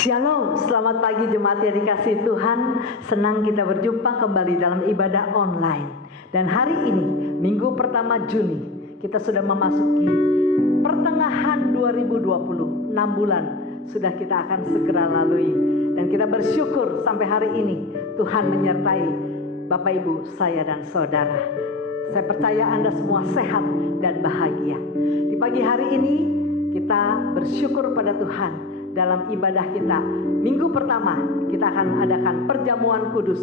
Shalom, selamat pagi jemaat yang dikasihi Tuhan. Senang kita berjumpa kembali dalam ibadah online. Dan hari ini, minggu pertama Juni, kita sudah memasuki pertengahan 2020. 6 bulan sudah kita akan segera lalui. Dan kita bersyukur sampai hari ini Tuhan menyertai Bapak Ibu, saya dan saudara. Saya percaya Anda semua sehat dan bahagia. Di pagi hari ini kita bersyukur pada Tuhan. Dalam ibadah kita minggu pertama kita akan adakan perjamuan kudus.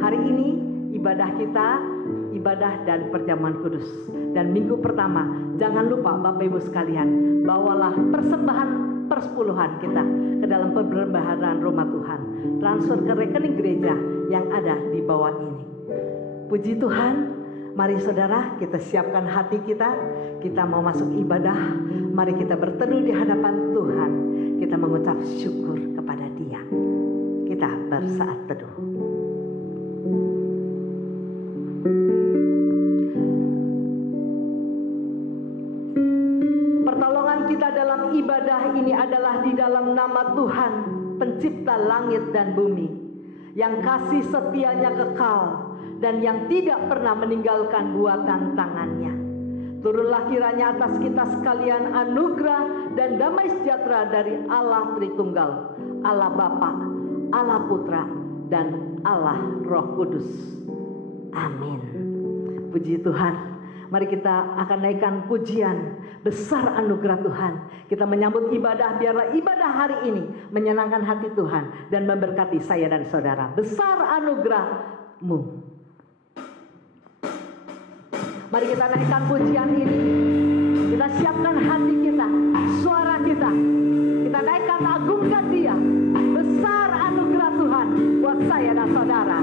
Hari ini ibadah kita ibadah dan perjamuan kudus. Dan minggu pertama jangan lupa Bapak Ibu sekalian, bawalah persembahan persepuluhan kita ke dalam perbendaharaan rumah Tuhan. Transfer ke rekening gereja yang ada di bawah ini. Puji Tuhan. Mari saudara, kita siapkan hati kita. Kita mau masuk ibadah. Mari kita berteduh di hadapan Tuhan. Kita mengucap syukur kepada Dia. Kita bersaat teduh. Pertolongan kita dalam ibadah ini adalah di dalam nama Tuhan, pencipta langit dan bumi, yang kasih setianya kekal dan yang tidak pernah meninggalkan buatan tangannya. Turunlah kiranya atas kita sekalian anugerah dan damai sejahtera dari Allah Tritunggal, Allah Bapa, Allah Putra, dan Allah Roh Kudus. Amin. Puji Tuhan. Mari kita akan naikkan pujian besar anugerah Tuhan. Kita menyambut ibadah, biarlah ibadah hari ini menyenangkan hati Tuhan dan memberkati saya dan saudara. Besar anugerah-Mu. Mari kita naikkan pujian ini. Kita siapkan hati kita, suara kita. Kita naikkan, agungkan Dia. Besar anugerah Tuhan buat saya dan saudara.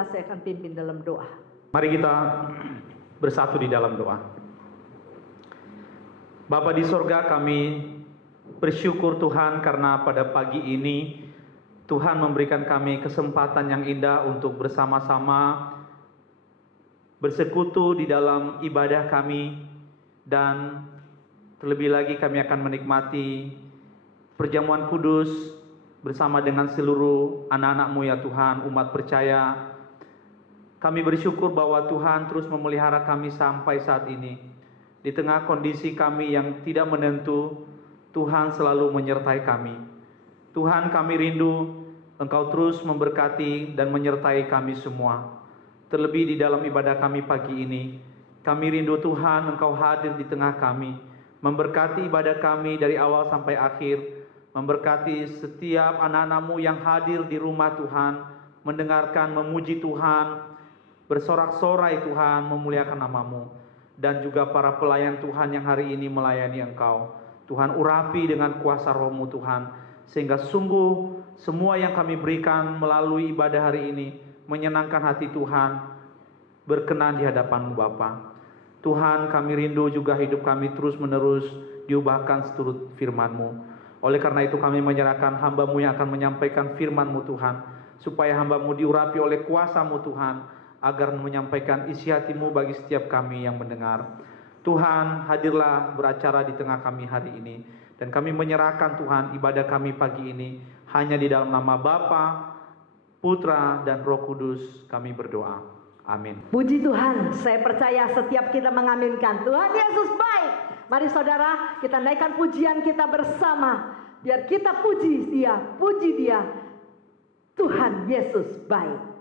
pendeta saya akan pimpin dalam doa. Mari kita bersatu di dalam doa. Bapa di sorga, kami bersyukur Tuhan karena pada pagi ini Tuhan memberikan kami kesempatan yang indah untuk bersama-sama bersekutu di dalam ibadah kami, dan terlebih lagi kami akan menikmati perjamuan kudus bersama dengan seluruh anak-anak-Mu ya Tuhan, umat percaya. Kami bersyukur bahwa Tuhan terus memelihara kami sampai saat ini. Di tengah kondisi kami yang tidak menentu, Tuhan selalu menyertai kami. Tuhan, kami rindu Engkau terus memberkati dan menyertai kami semua. Terlebih di dalam ibadah kami pagi ini, kami rindu Tuhan Engkau hadir di tengah kami, memberkati ibadah kami dari awal sampai akhir, memberkati setiap anak-anak-Mu yang hadir di rumah Tuhan, mendengarkan, memuji Tuhan, bersorak-sorai Tuhan, memuliakan nama-Mu, dan juga para pelayan Tuhan yang hari ini melayani Engkau. Tuhan, urapi dengan kuasa Roh-Mu Tuhan, sehingga sungguh semua yang kami berikan melalui ibadah hari ini menyenangkan hati Tuhan, berkenan di hadapan-Mu Bapa. Tuhan, kami rindu juga hidup kami terus-menerus diubahkan seturut firman-Mu. Oleh karena itu kami menyerahkan hamba-Mu yang akan menyampaikan firman-Mu Tuhan, supaya hamba-Mu diurapi oleh kuasa-Mu Tuhan, agar menyampaikan isi hati-Mu bagi setiap kami yang mendengar. Tuhan, hadirlah beracara di tengah kami hari ini, dan kami menyerahkan Tuhan ibadah kami pagi ini hanya di dalam nama Bapa, Putra, dan Roh Kudus kami berdoa. Amin. Puji Tuhan, saya percaya setiap kita mengaminkan Tuhan Yesus baik. Mari saudara, kita naikkan pujian kita bersama, biar kita puji Dia. Tuhan Yesus baik.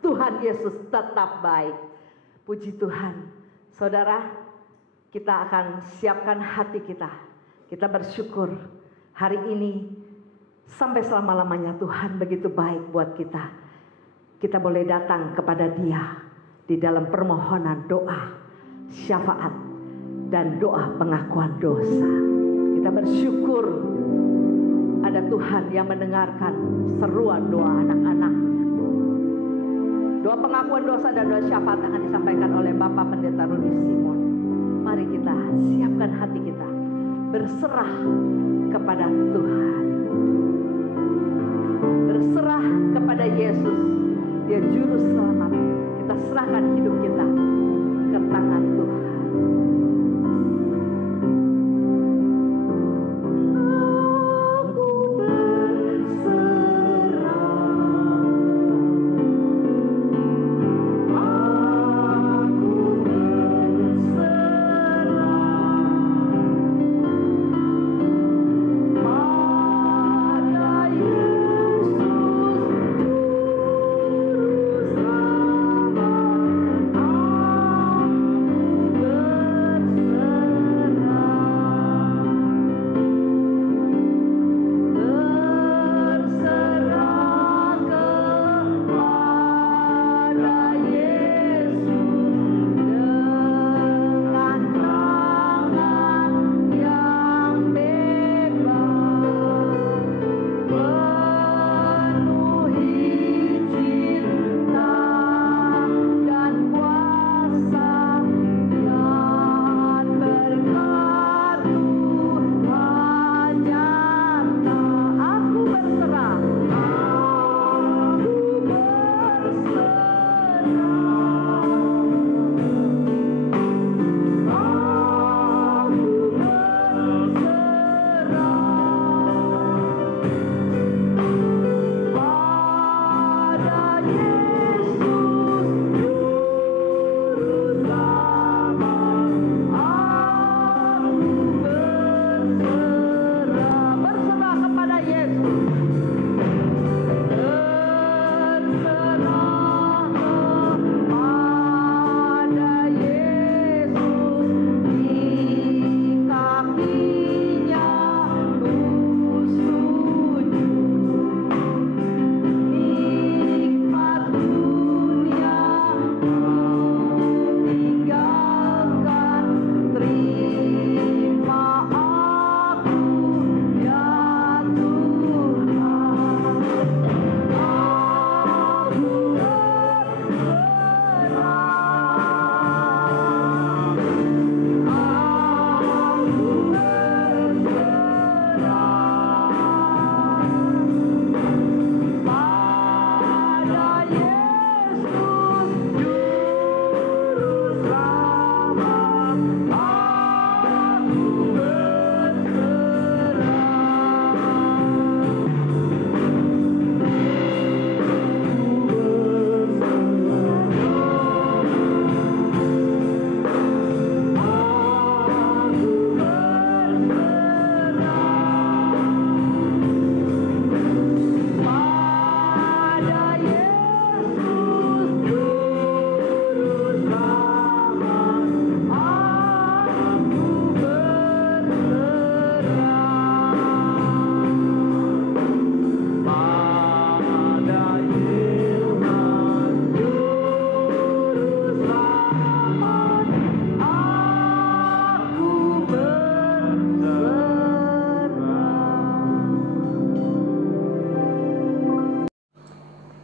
Tuhan Yesus tetap baik. Puji Tuhan. Saudara, kita akan siapkan hati kita. Kita bersyukur hari ini sampai selama-lamanya Tuhan begitu baik buat kita. Kita boleh datang kepada Dia di dalam permohonan doa, syafaat, dan doa pengakuan dosa. Kita bersyukur ada Tuhan yang mendengarkan seruan doa anak-anaknya. Doa pengakuan dosa dan doa syafaat akan disampaikan oleh Bapak Pendeta Rudi Simon. Mari kita siapkan hati kita, berserah kepada Tuhan, berserah kepada Yesus, Dia juru selamat. Kita serahkan hidup kita ke tangan Tuhan.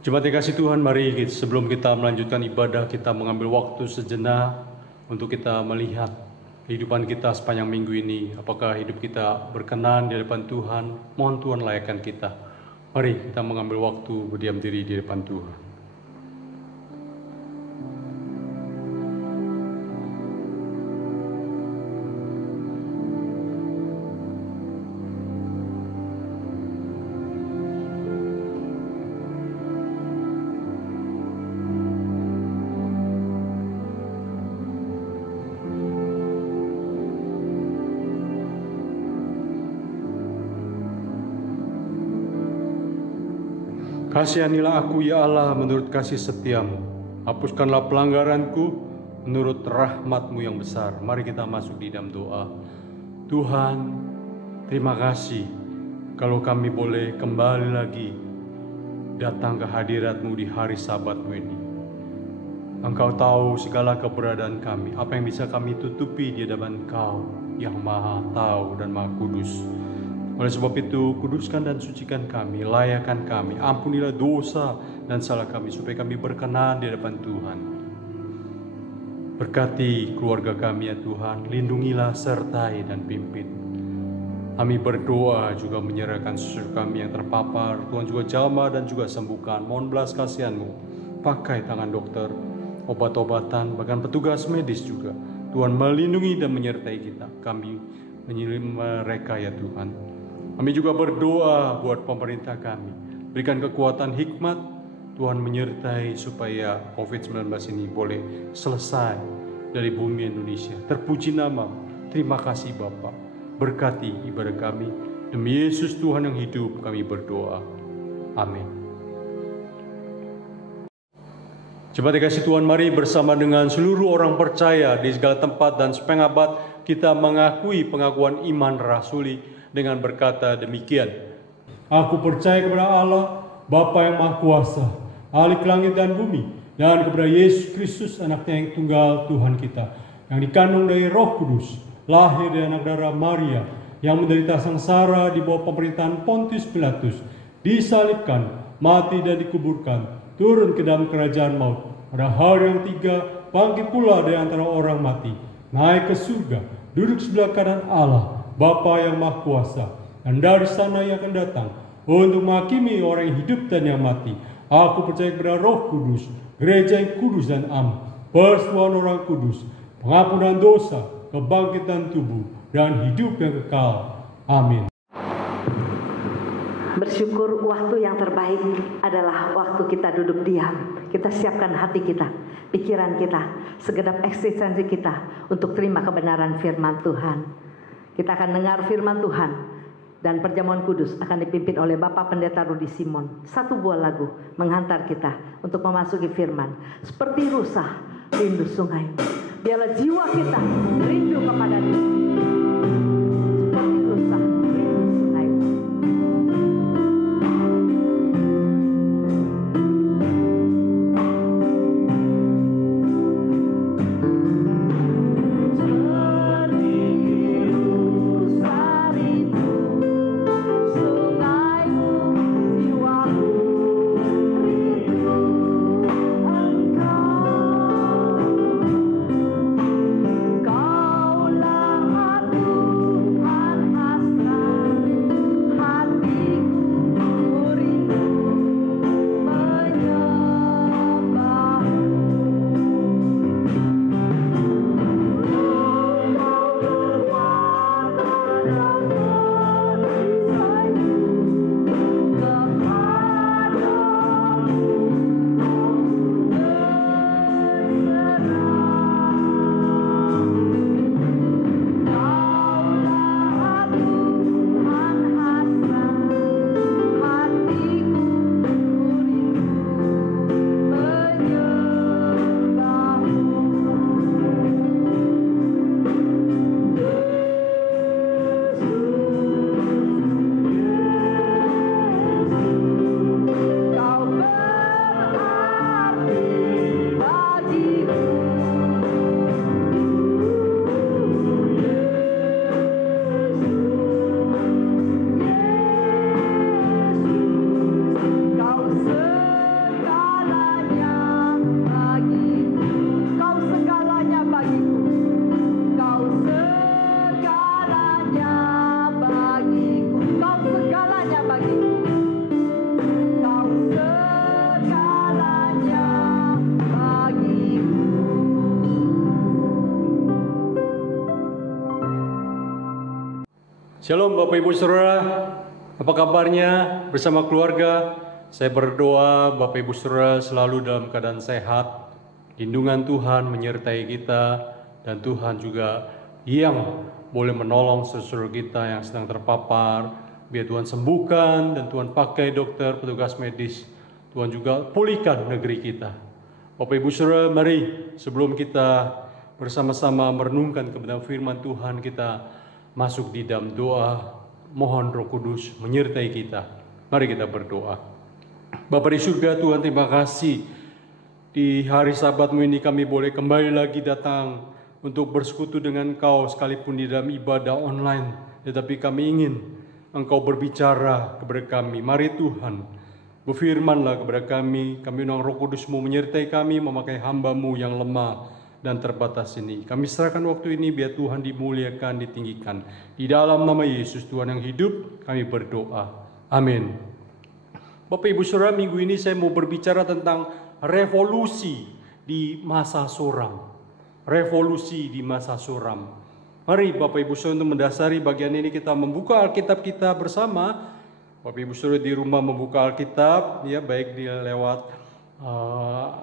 Jemaat yang kasih Tuhan, mari sebelum kita melanjutkan ibadah, kita mengambil waktu sejenak untuk kita melihat kehidupan kita sepanjang minggu ini. Apakah hidup kita berkenan di hadapan Tuhan? Mohon Tuhan layakkan kita. Mari kita mengambil waktu berdiam diri di depan Tuhan. Kasihanilah aku ya Allah menurut kasih setiamu. Hapuskanlah pelanggaranku menurut rahmat-Mu yang besar. Mari kita masuk di dalam doa. Tuhan, Terima kasih kalau kami boleh kembali lagi datang ke hadirat-Mu di hari Sabat-Mu ini. Engkau tahu segala keberadaan kami, apa yang bisa kami tutupi di hadapan Engkau yang Maha Tahu dan Maha Kudus. Oleh sebab itu, kuduskan dan sucikan kami, layakkan kami, ampunilah dosa dan salah kami, supaya kami berkenan di hadapan Tuhan. Berkati keluarga kami ya Tuhan, lindungilah, sertai dan pimpin. Kami berdoa juga menyerahkan saudara kami yang terpapar, Tuhan juga jamah dan juga sembuhkan. Mohon belas kasihan-Mu, pakai tangan dokter, obat-obatan, bahkan petugas medis juga. Tuhan melindungi dan menyertai kita. Kami menyertai mereka ya Tuhan. Kami juga berdoa buat pemerintah kami. Berikan kekuatan hikmat, Tuhan menyertai supaya COVID-19 ini boleh selesai dari bumi Indonesia. Terpuji nama, terima kasih Bapa. Berkati ibadah kami. Demi Yesus Tuhan yang hidup kami berdoa. Amin. Jemaat dikasih Tuhan, mari bersama dengan seluruh orang percaya di segala tempat dan sepengen abad kita mengakui pengakuan iman rasuli dengan berkata demikian. Aku percaya kepada Allah, Bapa yang Maha Kuasa, Ahli langit dan bumi, dan kepada Yesus Kristus, Anaknya yang tunggal Tuhan kita, yang dikandung dari Roh Kudus, lahir dari anak darah Maria, yang menderita sengsara di bawah pemerintahan Pontius Pilatus, disalibkan, mati dan dikuburkan, turun ke dalam kerajaan maut. Pada hari yang ketiga, bangkit pula dari antara orang mati, naik ke surga, duduk sebelah kanan Allah, Bapa yang Maha Kuasa, dan dari sana ia akan datang untuk menghakimi orang yang hidup dan yang mati. Aku percaya kepada Roh Kudus, gereja yang kudus dan am, persekutuan orang kudus, pengampunan dosa, kebangkitan tubuh, dan hidup yang kekal. Amin. Bersyukur waktu yang terbaik adalah waktu kita duduk diam. Kita siapkan hati kita, pikiran kita, segenap eksistensi kita untuk terima kebenaran firman Tuhan. Kita akan dengar firman Tuhan dan perjamuan kudus akan dipimpin oleh Bapak Pendeta Rudi Simon. Satu buah lagu menghantar kita untuk memasuki firman. Seperti rusa rindu sungai, biarlah jiwa kita rindu kepada Dia. Seperti rusa rindu sungai. Shalom Bapak Ibu Saudara, apa kabarnya bersama keluarga? Saya berdoa Bapak Ibu Saudara selalu dalam keadaan sehat, lindungan Tuhan menyertai kita, dan Tuhan juga yang boleh menolong saudara kita yang sedang terpapar. Biar Tuhan sembuhkan dan Tuhan pakai dokter, petugas medis. Tuhan juga pulihkan negeri kita. Bapak Ibu Saudara, mari sebelum kita bersama-sama merenungkan kebenaran firman Tuhan, kita masuk di dalam doa mohon Roh Kudus menyertai kita. Mari kita berdoa. Bapa di surga, Tuhan, terima kasih di hari Sabat-Mu ini kami boleh kembali lagi datang untuk bersekutu dengan Engkau sekalipun di dalam ibadah online. Tetapi kami ingin Engkau berbicara kepada kami. Mari Tuhan, berfirmanlah kepada kami. Kami undang Roh Kudus-Mu menyertai kami, memakai hamba-Mu yang lemah dan terbatas ini. Kami serahkan waktu ini biar Tuhan dimuliakan, ditinggikan. Di dalam nama Yesus Tuhan yang hidup, kami berdoa. Amin. Bapak Ibu Saudara, minggu ini saya mau berbicara tentang revolusi di masa suram. Revolusi di masa suram. Mari Bapak Ibu Saudara, untuk mendasari bagian ini kita membuka Alkitab kita bersama. Bapak Ibu Saudara di rumah membuka Alkitab, ya, baik lewat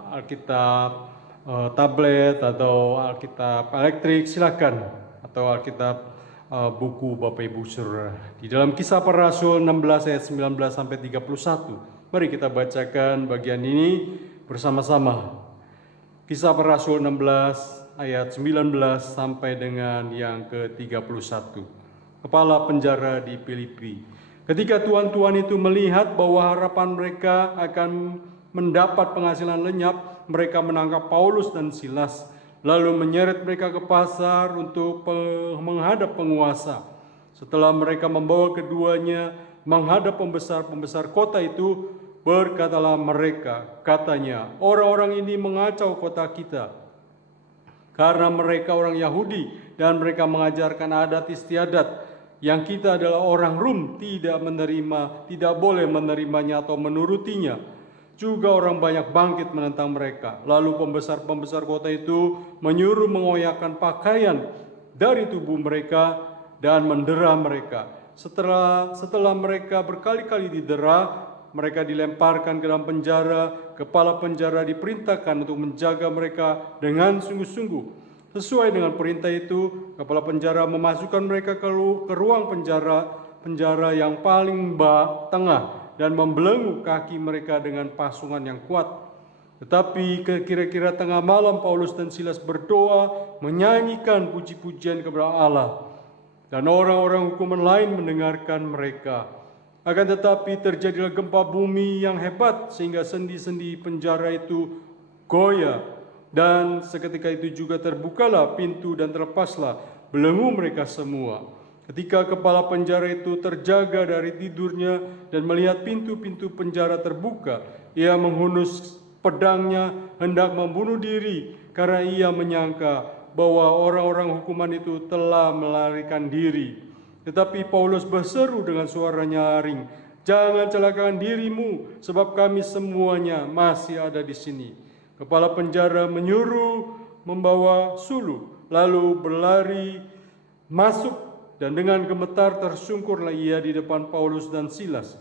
Alkitab tablet atau Alkitab elektrik, silakan, atau Alkitab buku Bapak Ibu Saudara. Di dalam Kisah Para Rasul 16 ayat 19 sampai 31. Mari kita bacakan bagian ini bersama-sama. Kisah Para Rasul 16 ayat 19 sampai dengan yang ke-31. Kepala penjara di Filipi. Ketika tuan-tuan itu melihat bahwa harapan mereka akan mendapat penghasilan lenyap, mereka menangkap Paulus dan Silas, lalu menyeret mereka ke pasar untuk menghadap penguasa. Setelah mereka membawa keduanya menghadap pembesar-pembesar kota itu, berkatalah mereka, katanya, orang-orang ini mengacau kota kita, karena mereka orang Yahudi dan mereka mengajarkan adat istiadat yang kita adalah orang Rum tidak boleh menerimanya atau menurutinya. Juga orang banyak bangkit menentang mereka. Lalu pembesar-pembesar kota itu menyuruh mengoyakkan pakaian dari tubuh mereka dan mendera mereka. Setelah mereka berkali-kali didera, mereka dilemparkan ke dalam penjara. Kepala penjara diperintahkan untuk menjaga mereka dengan sungguh-sungguh. Sesuai dengan perintah itu, kepala penjara memasukkan mereka ke ruang penjara yang paling tengah dan membelenggu kaki mereka dengan pasungan yang kuat. Tetapi kira-kira tengah malam Paulus dan Silas berdoa, menyanyikan puji-pujian kepada Allah. Dan orang-orang hukuman lain mendengarkan mereka. Akan tetapi terjadilah gempa bumi yang hebat sehingga sendi-sendi penjara itu goyah. Dan seketika itu juga terbukalah pintu dan terlepaslah belenggu mereka semua. Ketika kepala penjara itu terjaga dari tidurnya dan melihat pintu-pintu penjara terbuka, ia menghunus pedangnya hendak membunuh diri karena ia menyangka bahwa orang-orang hukuman itu telah melarikan diri. Tetapi Paulus berseru dengan suara nyaring, "Jangan celakakan dirimu, sebab kami semuanya masih ada di sini." Kepala penjara menyuruh membawa suluh, lalu berlari masuk. Dan dengan gemetar tersungkurlah ia di depan Paulus dan Silas.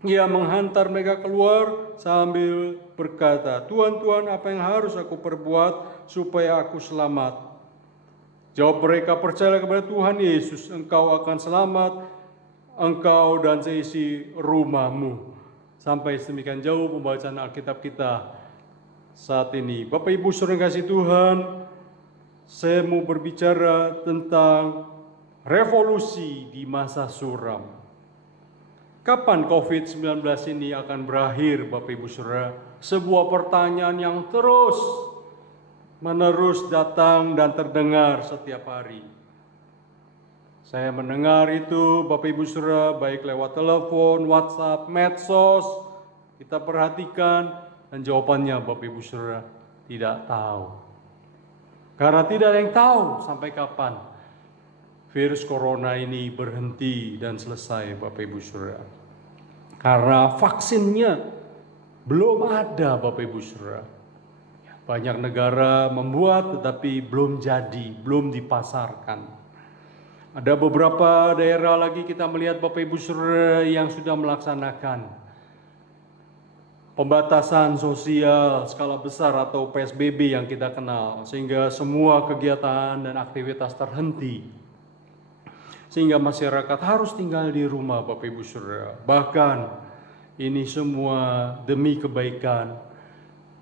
Ia menghantar mereka keluar sambil berkata, "Tuan-tuan, apa yang harus aku perbuat supaya aku selamat?" Jawab mereka, "Percayalah kepada Tuhan Yesus, engkau akan selamat, engkau dan seisi rumahmu." Sampai sedemikian jauh pembacaan Alkitab kita saat ini. Bapak Ibu saudara yang kasih Tuhan, saya mau berbicara tentang revolusi di masa suram. Kapan COVID-19 ini akan berakhir, Bapak Ibu Saudara? Sebuah pertanyaan yang terus-menerus datang dan terdengar setiap hari. Saya mendengar itu, Bapak Ibu Saudara, baik lewat telepon, WhatsApp, medsos. Kita perhatikan, dan jawabannya Bapak Ibu Saudara tidak tahu. Karena tidak ada yang tahu sampai kapan virus corona ini berhenti dan selesai, Bapak Ibu Saudara. Karena vaksinnya belum ada, Bapak Ibu Saudara. Banyak negara membuat tetapi belum jadi, belum dipasarkan. Ada beberapa daerah lagi kita melihat, Bapak Ibu Saudara, yang sudah melaksanakan pembatasan sosial skala besar atau PSBB yang kita kenal, sehingga semua kegiatan dan aktivitas terhenti. Sehingga masyarakat harus tinggal di rumah, Bapak Ibu Saudara. Bahkan ini semua demi kebaikan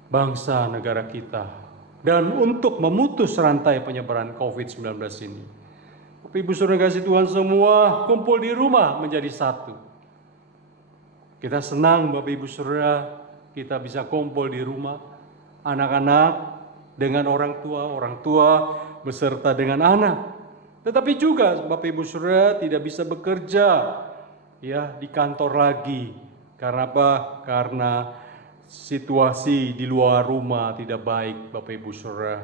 bangsa negara kita. Dan untuk memutus rantai penyebaran COVID-19 ini. Bapak Ibu Saudara kasih Tuhan, semua kumpul di rumah menjadi satu. Kita senang Bapak Ibu Saudara, kita bisa kumpul di rumah, anak-anak dengan orang tua beserta dengan anak. Tetapi juga Bapak Ibu Saudara tidak bisa bekerja ya di kantor lagi. Karena apa? Karena situasi di luar rumah tidak baik Bapak Ibu Saudara.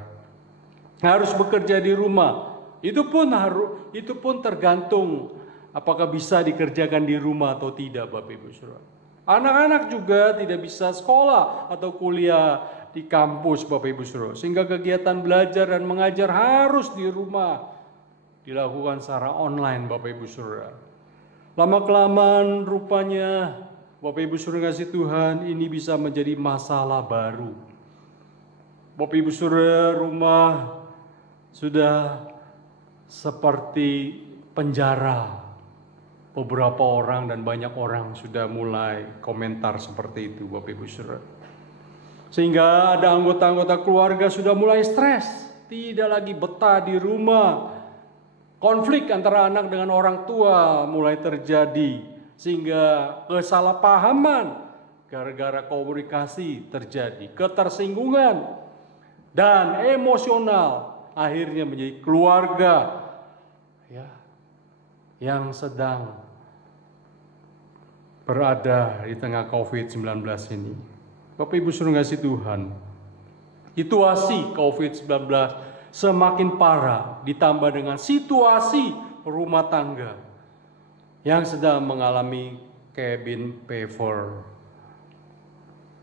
Harus bekerja di rumah. Itu pun tergantung apakah bisa dikerjakan di rumah atau tidak Bapak Ibu Saudara. Anak-anak juga tidak bisa sekolah atau kuliah di kampus Bapak Ibu Saudara. Sehingga kegiatan belajar dan mengajar harus di rumah dilakukan secara online Bapak Ibu Saudara. Lama-kelamaan rupanya Bapak Ibu Saudara kasih Tuhan, ini bisa menjadi masalah baru. Bapak Ibu Saudara, rumah sudah seperti penjara. Beberapa orang dan banyak orang sudah mulai komentar seperti itu Bapak Ibu Saudara. Sehingga ada anggota-anggota keluarga sudah mulai stres, tidak lagi betah di rumah. Konflik antara anak dengan orang tua mulai terjadi, sehingga kesalahpahaman gara-gara komunikasi terjadi, ketersinggungan dan emosional akhirnya menjadi keluarga ya yang sedang berada di tengah COVID-19 ini. Bapak Ibu Saudara kasih Tuhan, situasi COVID-19 semakin parah ditambah dengan situasi rumah tangga yang sedang mengalami cabin fever.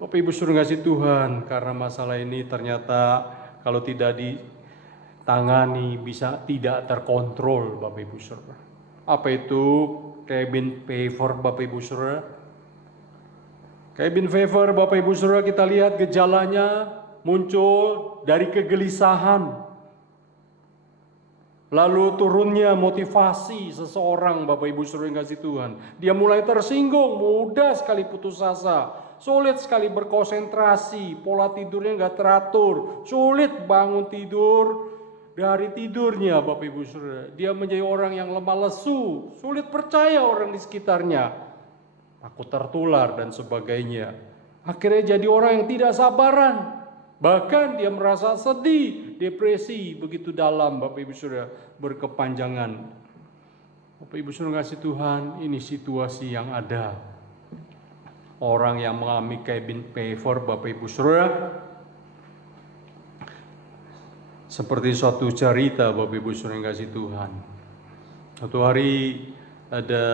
Bapak Ibu Saudara kasih Tuhan, karena masalah ini ternyata kalau tidak ditangani bisa tidak terkontrol Bapak Ibu Saudara. Apa itu cabin fever Bapak Ibu Saudara? Cabin fever Bapak Ibu Saudara, kita lihat gejalanya muncul dari kegelisahan. Lalu turunnya motivasi seseorang Bapak Ibu Saudara yang kasih Tuhan. Dia mulai tersinggung, mudah sekali putus asa, sulit sekali berkonsentrasi, pola tidurnya gak teratur, sulit bangun tidur dari tidurnya Bapak Ibu Saudara. Dia menjadi orang yang lemah lesu, sulit percaya orang di sekitarnya, takut tertular dan sebagainya. Akhirnya jadi orang yang tidak sabaran. Bahkan dia merasa sedih, depresi begitu dalam Bapak Ibu Saudara, berkepanjangan. Bapak Ibu Saudara kasih Tuhan, ini situasi yang ada. Orang yang mengalami cabin fever Bapak Ibu Saudara, seperti suatu cerita Bapak Ibu Saudara yang kasih Tuhan. Suatu hari ada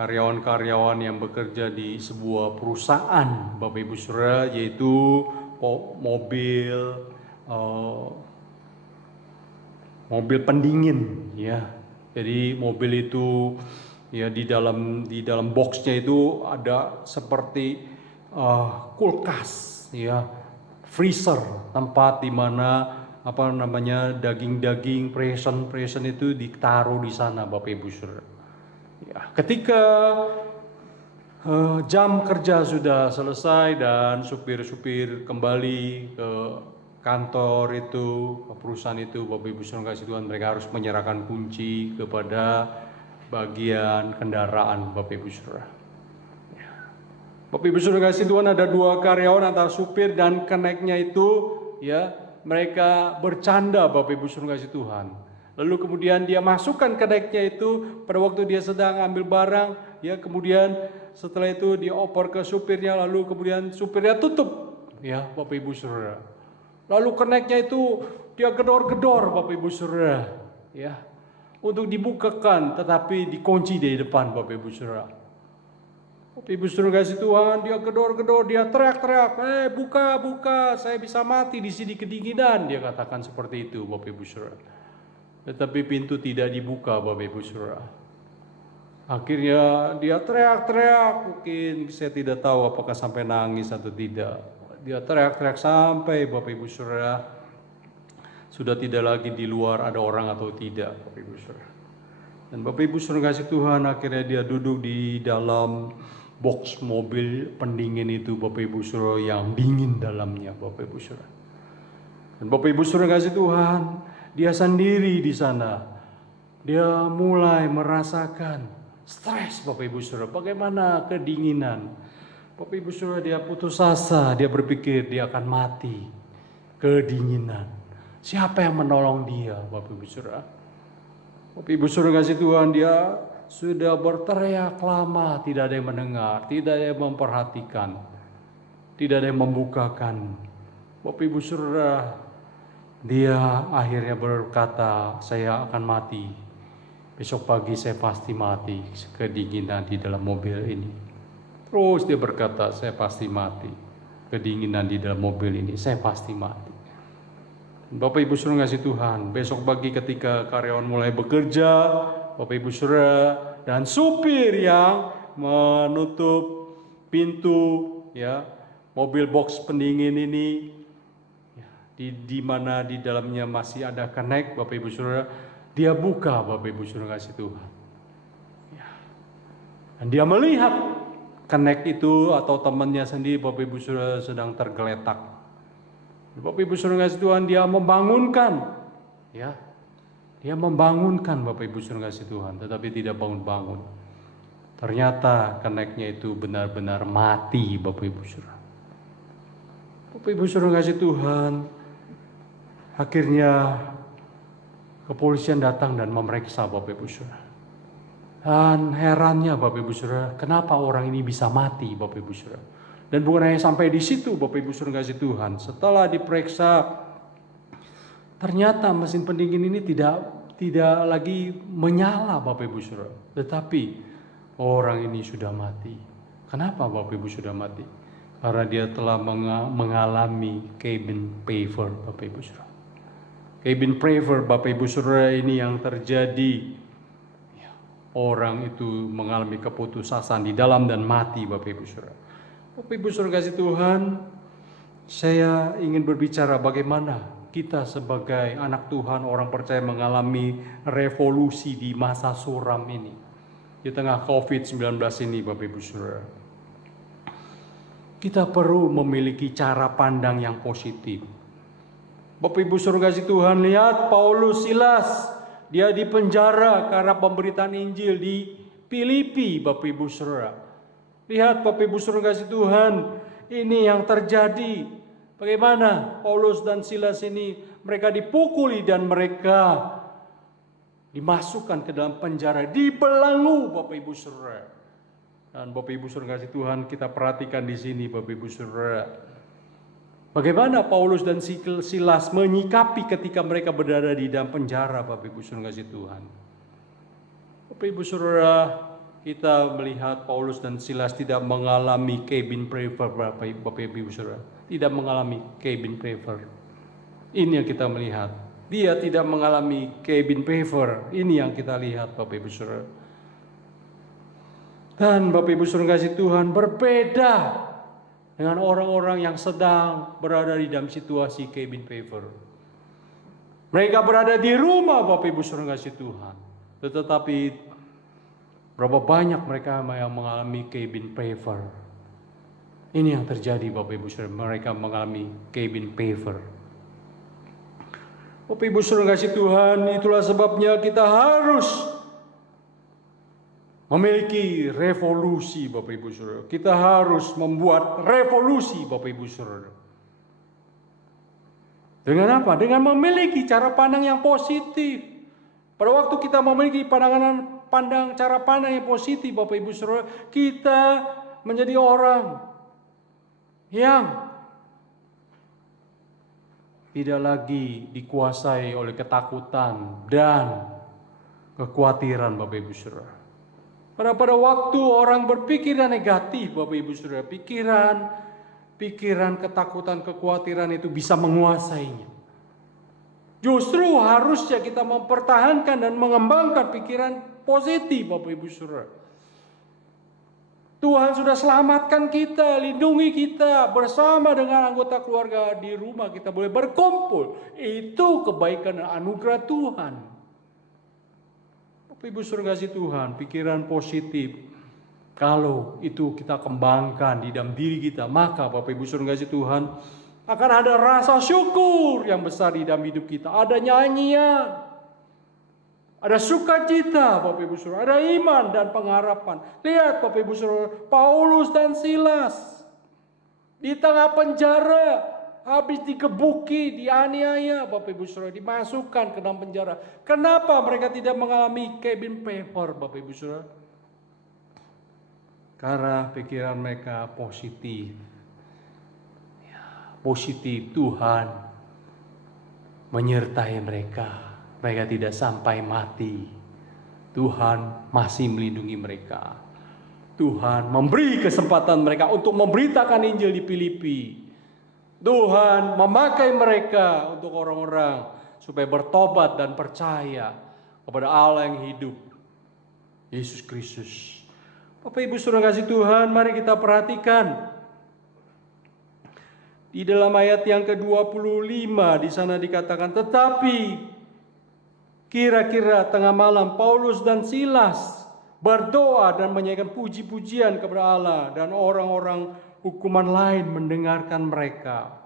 karyawan-karyawan yang bekerja di sebuah perusahaan Bapak Ibu Saudara, yaitu mobil pendingin ya. Jadi mobil itu ya di dalam boxnya itu ada seperti kulkas ya, freezer, tempat di mana daging-daging present itu ditaruh di sana Bapak Ibu Saudara. Ya, ketika jam kerja sudah selesai dan supir-supir kembali ke kantor itu, ke perusahaan itu, Bapak Ibu Saudara kasih Tuhan, mereka harus menyerahkan kunci kepada bagian kendaraan Bapak Ibu Saudara. Ya. Bapak Ibu Saudara kasih Tuhan, ada dua karyawan antara supir dan keneknya itu, ya mereka bercanda Bapak Ibu Saudara kasih Tuhan. Lalu kemudian dia masukkan keneknya itu pada waktu dia sedang ambil barang, ya kemudian setelah itu dia oper ke supirnya, lalu kemudian supirnya tutup, ya Bapak Ibu Saudara. Lalu keneknya itu dia gedor-gedor Bapak Ibu Saudara, ya untuk dibukakan, tetapi dikunci di depan Bapak Ibu Saudara. Bapak Ibu Saudara kasih Tuhan, dia gedor-gedor, dia teriak-teriak, buka, saya bisa mati di sini kedinginan, dia katakan seperti itu Bapak Ibu Saudara. Tetapi pintu tidak dibuka Bapak Ibu Saudara. Akhirnya dia teriak-teriak, mungkin saya tidak tahu apakah sampai nangis atau tidak. Dia teriak-teriak sampai Bapak Ibu Saudara sudah tidak lagi di luar ada orang atau tidak Bapak Ibu Saudara. Dan Bapak Ibu Saudara kasih Tuhan, akhirnya dia duduk di dalam box mobil pendingin itu Bapak Ibu Saudara, yang dingin dalamnya Bapak Ibu Saudara. Dan Bapak Ibu Saudara kasih Tuhan, dia sendiri di sana. Dia mulai merasakan stres, Bapak Ibu Saudara. Bagaimana kedinginan. Bapak Ibu Saudara, dia putus asa, dia berpikir dia akan mati. Kedinginan. Siapa yang menolong dia, Bapak Ibu Saudara? Bapak Ibu Saudara kasih Tuhan, dia sudah berteriak lama, tidak ada yang mendengar, tidak ada yang memperhatikan, tidak ada yang membukakan. Bapak Ibu Saudara, dia akhirnya berkata, saya akan mati. Besok pagi saya pasti mati, kedinginan di dalam mobil ini. Terus dia berkata, saya pasti mati. Kedinginan di dalam mobil ini, saya pasti mati. Bapak Ibu Saudara kasih Tuhan, besok pagi ketika karyawan mulai bekerja, Bapak Ibu Saudara dan supir yang menutup pintu ya mobil box pendingin ini, di mana di dalamnya masih ada connect, Bapak Ibu Saudara, dia buka, Bapak Ibu Saudara kasih Tuhan. Ya. Dan dia melihat connect itu atau temannya sendiri, Bapak Ibu Saudara, sedang tergeletak. Bapak Ibu Saudara kasih Tuhan, dia membangunkan. Ya. Dia membangunkan Bapak Ibu Saudara kasih Tuhan, tetapi tidak bangun-bangun. Ternyata connect-nya itu benar-benar mati, Bapak Ibu Saudara. Bapak Ibu Saudara kasih Tuhan, akhirnya kepolisian datang dan memeriksa Bapak Ibu Saudara. Dan herannya Bapak Ibu Saudara, kenapa orang ini bisa mati Bapak Ibu Saudara. Dan bukan hanya sampai di situ Bapak Ibu Saudara kasih Tuhan. Setelah diperiksa, ternyata mesin pendingin ini tidak lagi menyala Bapak Ibu Saudara. Tetapi orang ini sudah mati. Kenapa Bapak Ibu sudah mati? Karena dia telah mengalami cabin fever Bapak Ibu Saudara. Cabin fever Bapak Ibu Saudara ini yang terjadi, orang itu mengalami keputusasaan di dalam dan mati Bapak Ibu Saudara. Bapak Ibu Saudara kasih Tuhan, saya ingin berbicara bagaimana kita sebagai anak Tuhan, orang percaya mengalami revolusi di masa suram ini. Di tengah COVID-19 ini Bapak Ibu Saudara. Kita perlu memiliki cara pandang yang positif. Bapak Ibu Saudara kasih Tuhan, lihat Paulus Silas, dia di penjara karena pemberitaan Injil di Filipi Bapak Ibu Saudara. Lihat Bapak Ibu Saudara kasih Tuhan, ini yang terjadi. Bagaimana Paulus dan Silas ini, mereka dipukuli dan mereka dimasukkan ke dalam penjara, dibelenggu Bapak Ibu Saudara. Dan Bapak Ibu Saudara kasih Tuhan, kita perhatikan di sini Bapak Ibu Saudara. Bagaimana Paulus dan Silas menyikapi ketika mereka berada di dalam penjara Bapak Ibu Saudara kasih Tuhan. Bapak Ibu Saudara, kita melihat Paulus dan Silas tidak mengalami cabin fever Bapak Ibu Saudara. Tidak mengalami cabin fever. Ini yang kita melihat. Dia tidak mengalami cabin fever. Ini yang kita lihat Bapak Ibu Saudara. Dan Bapak Ibu Saudara kasih Tuhan, berbeda dengan orang-orang yang sedang berada di dalam situasi cabin fever. Mereka berada di rumah Bapak Ibu Saudara kasih Tuhan. Tetapi berapa banyak mereka yang mengalami cabin fever. Ini yang terjadi Bapak Ibu Saudara, mereka mengalami cabin fever. Bapak Ibu Saudara kasih Tuhan, itulah sebabnya kita harus memiliki revolusi Bapak Ibu Saudara. Kita harus membuat revolusi Bapak Ibu Saudara. Dengan apa? Dengan memiliki cara pandang yang positif. Pada waktu kita memiliki cara pandang yang positif Bapak Ibu Saudara, kita menjadi orang yang tidak lagi dikuasai oleh ketakutan dan kekhawatiran Bapak Ibu Saudara. Pada waktu orang berpikiran negatif Bapak Ibu Saudara, pikiran ketakutan, kekhawatiran itu bisa menguasainya. Justru harusnya kita mempertahankan dan mengembangkan pikiran positif Bapak Ibu Saudara. Tuhan sudah selamatkan kita, lindungi kita, bersama dengan anggota keluarga di rumah kita boleh berkumpul. Itu kebaikan dan anugerah Tuhan. Bapak Ibu Saudara kasih Tuhan, pikiran positif, kalau itu kita kembangkan di dalam diri kita, maka Bapak Ibu Saudara kasih Tuhan, akan ada rasa syukur yang besar di dalam hidup kita. Ada nyanyian, Ada sukacita Bapak Ibu Saudara, ada iman dan pengharapan. Lihat Bapak Ibu Saudara, Paulus dan Silas di tengah penjara, habis dikebuki, dianiaya Bapak Ibu Saudara, dimasukkan ke dalam penjara. Kenapa mereka tidak mengalami cabin fever Bapak Ibu Saudara? Karena pikiran mereka positif. Positif, Tuhan menyertai mereka. Mereka tidak sampai mati. Tuhan masih melindungi mereka. Tuhan memberi kesempatan mereka untuk memberitakan Injil di Filipi. Tuhan memakai mereka untuk orang-orang supaya bertobat dan percaya kepada Allah yang hidup, Yesus Kristus. Bapak Ibu Saudara kasih Tuhan, mari kita perhatikan di dalam ayat yang ke-25 di sana dikatakan, tetapi kira-kira tengah malam Paulus dan Silas berdoa dan menyanyikan puji-pujian kepada Allah, dan orang-orang hukuman lain mendengarkan mereka.